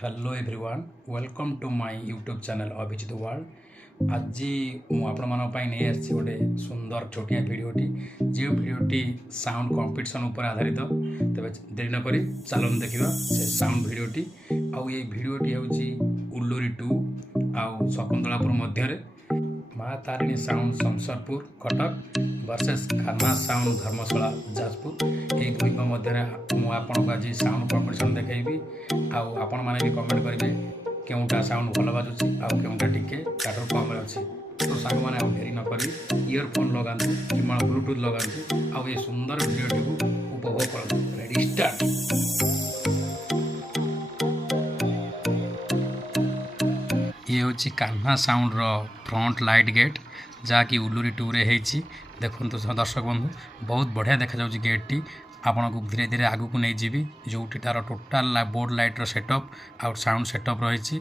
Hello everyone welcome to my YouTube channel Abhijit world. आज मुझे नहीं आसी गोटे सुंदर छोटिया भिडटी जो भिडटी साउंड कंपटीशन उपर आधारित। तेज देरी नक चलन देखा से साउंड भिडटी आई भिडटी हूँ उल्लूरी 2 आउ शकुंतलापुर मध्य माँ तारिणी साउंड शमशेरपुर कटक वर्सेस खाना साउंड धर्मशाला जाजपुर ये दुई मध्य मुझे आज साउंड कंपटीशन देखी आपण मैंने भी कमेंट करेंगे केउटा साउंड भल बाजुची आउ केउटा टिके ताठू कम अच्छी। तो सांग मैंने डेरी नक इयरफोन लगातु कि ब्लूटूथ लगातु आउ ये सुंदर भिडियोटी को उपभोग करूँ। Ready start. ये हूँ कान्हा साउंड रो फ्रंट लाइट गेट जहाँकि उल्लूरी 2 रे होती। देखो दर्शक बंधु बहुत बढ़िया देखा जाऊँगी गेट टी आपन को धीरे धीरे आगू को नहीं जीवी जो तार टोटाल बोर्ड लाइट रो सेटअप आउ साउंड सेटअप रही।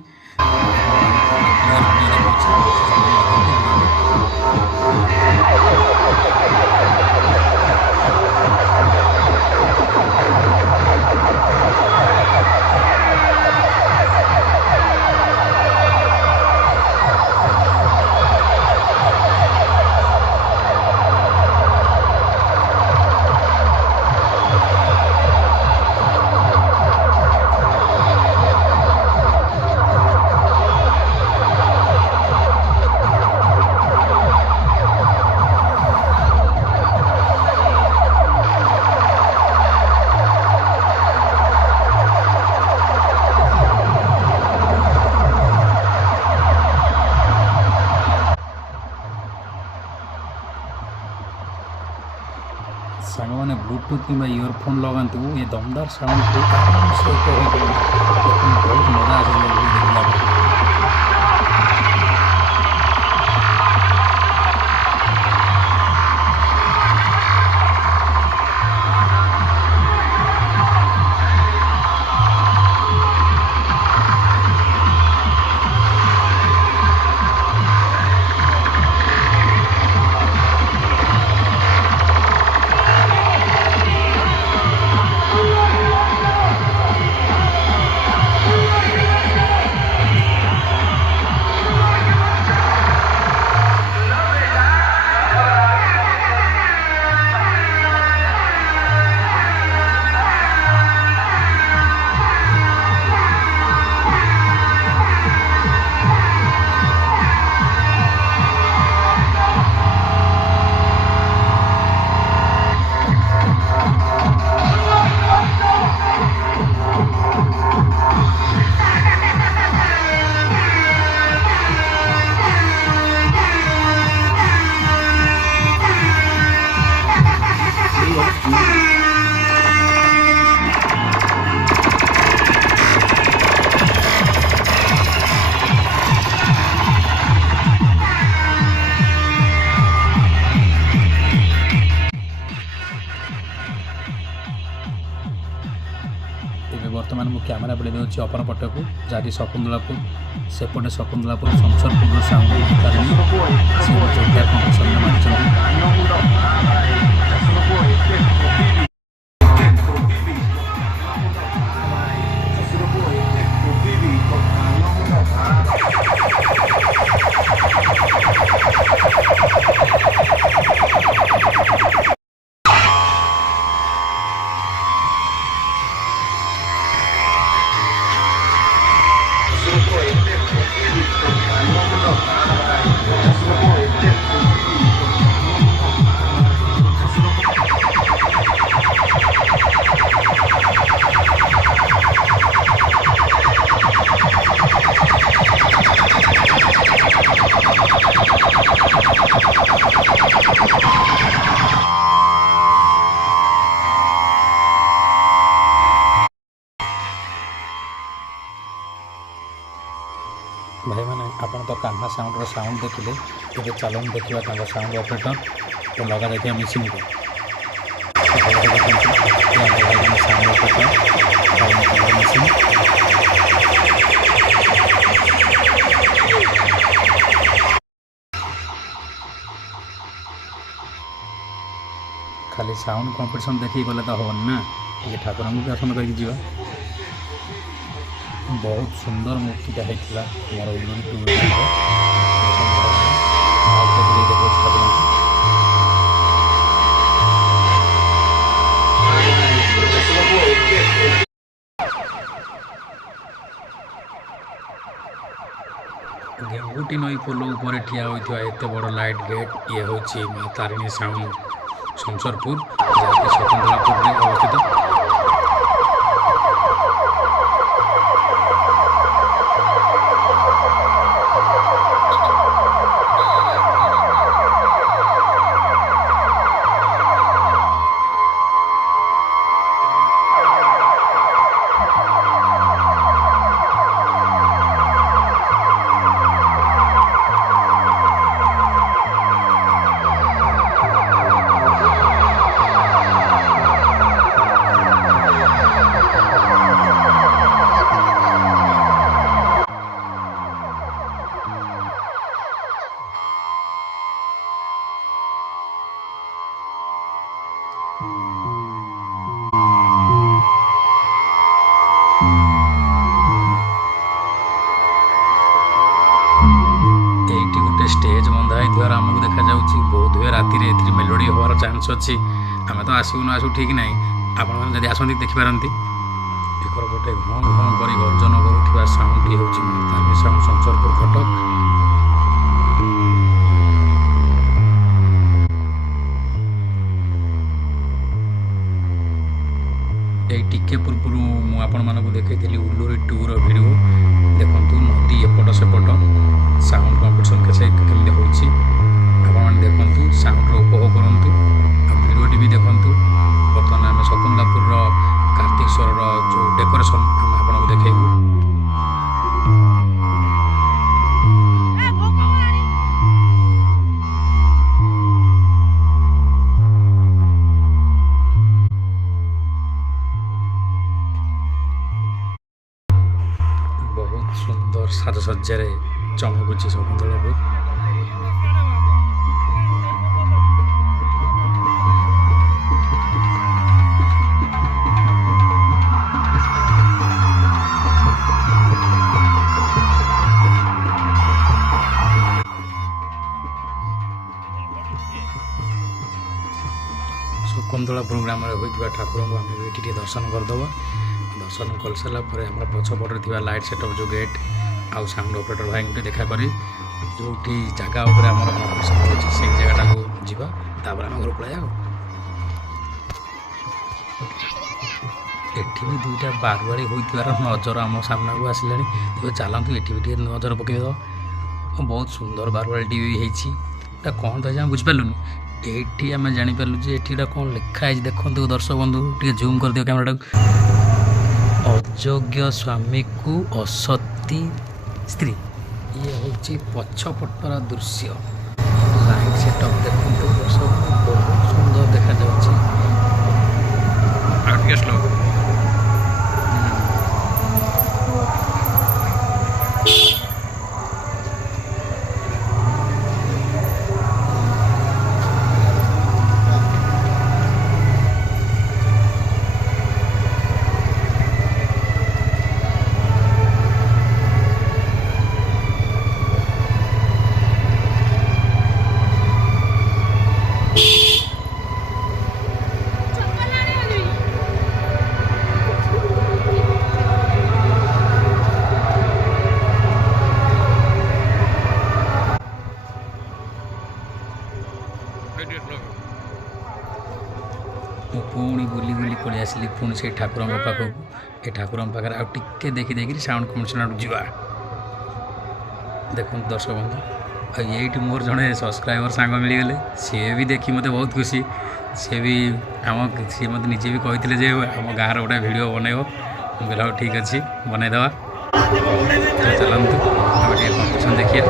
सांग मैंने ब्लूटूथ कि इयरफोन लगातु ये दमदार साउंड को आराम से बहुत मजा आ। बर्तमान मु कैमेरा बुले दूसरी अपर पट को जहाँकि शकुंतलापुर सेपटे शकुंतलापुर शमशेरपुर साउंड भाई मैंने आपन तो कान्हा साउंड साउंड देखिले ये चलन देखा साउंड ऑपरेटर तो लगा देखिए मेसीन को साउंड ऑपरेटर मेसीन खाली साउंड कंपटीशन देखिए गले तो हम ना ये ठाकुर को दर्शन करके जीवा। बहुत सुंदर मूर्तिटा होता मोर उल्लूरी गेंगुटी नई पोल उपर ठिया होता एत बड़ लाइट गेट ये हूँ माँ तारिणी साउंड शमशरपुर जहाँकि शकुंतलापुर अवस्थित। स्टेज बंधा होइथार आमको देखा जाउछि बहुत हुए राति रे एथि मेलोडी होवार चांस अछि। आमे तो आसू न आसू ठीक नाही आपण मन जदि आसंती देखि पारंती एकर गोटे घं घं करी गर्जन करूथिबा साउंड टी होछि तारणी साउंड शमशरपुर कटक। ए टिके पूर्व मु आपण मानको देखैथिली उल्लूरी टूर वीडियो देखंतु नदी एपट सेपट साउंड कॉम्पिटिशन केमती होछि आपण देखंतु साउंड रो उपभोग करंतु वीडियोटी भी देखंतु। बर्तमान आम शकुंतलापुर कार्तिकेश्वर जो डेकोरेशन आम आपको देखैबू। बहुत सुंदर साजसज्जा चमकुची शकुंतलापुर। शकुंतलापुर ग्राम होता ठाकुर को आम ये दर्शन करदे। दर्शन कर सारा आम पछपटे लाइट सेटअप जो गेट आउ साउंड ऑपरेटर भाई गोटे देखा करी जो जगह उपर आम कम्पिटिशन होती से जगटा को जीवा तापर आम घर पलैया। एठी भी दुईटा बागवाड़ी होइतिबार नजर आम सामना को आसिलानी तो चलतु ये भी नजर पकईद। बहुत सुंदर बारवाड़ी भी होता कौन था बुझिपारूनी ये आम जापारू जे ये कौन लिखाई देखो दर्शक बंधु टे जूम कर दियो कैमरा। अयोग्य स्वामी को असती स्त्री ये हूँ पछपटर दृश्य लाइट सेटअप देखो दर्शक बहुत सुंदर देखा जाउछि। पुणी बुली बुली पलि आसली पुणी से ठाकुर पाखक ये ठाकुर पाखे आउ टे देखी देखी साउंड कम्पिटिशन जा देखो दर्शक बंधु ये मोर जड़े सब्सक्राइबर सांग मिलगले सी भी देखी मत बहुत खुशी सी भी आम सी मत निजे भी कहते आम गाँव गोटे भिड बनइब बोला ठीक अच्छे बनईदे चलतु आम कम्पिटिशन देखिए।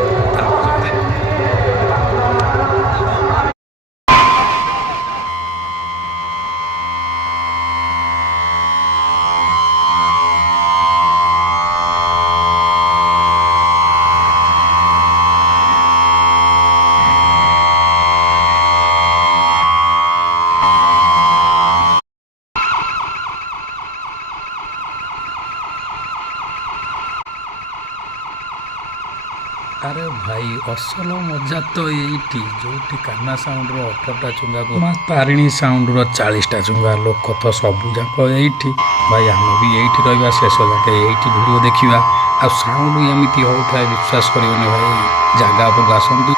ଆରେ ଭାଇ ଅସଲ ମଜା ତ ଏଇଠି ଯୋଉଠି କାହ୍ନା ସାଉଣ୍ଡର 18ଟା ଚୁଙ୍ଗାକୁ ମା ତାରିଣୀ ସାଉଣ୍ଡର 40ଟା ଚୁଙ୍ଗା। ଲୋକ ତ ସବୁ ଯାକ ଏଇଠି। ଭାଇ ଆମେ ବି ଏଇଠି ରହିବା, ଶେଷ ଯାକେ ଏଇଠି ଭିଡ଼ିଓ ଦେଖିବା। ଆଉ ସାଉଣ୍ଡ ଏମିତି ହେଉଥାଏ ବିଶ୍ୱାସ କରିବନି ଭାଇ। ଜାଗା ଉପରକୁ ଆସନ୍ତୁ।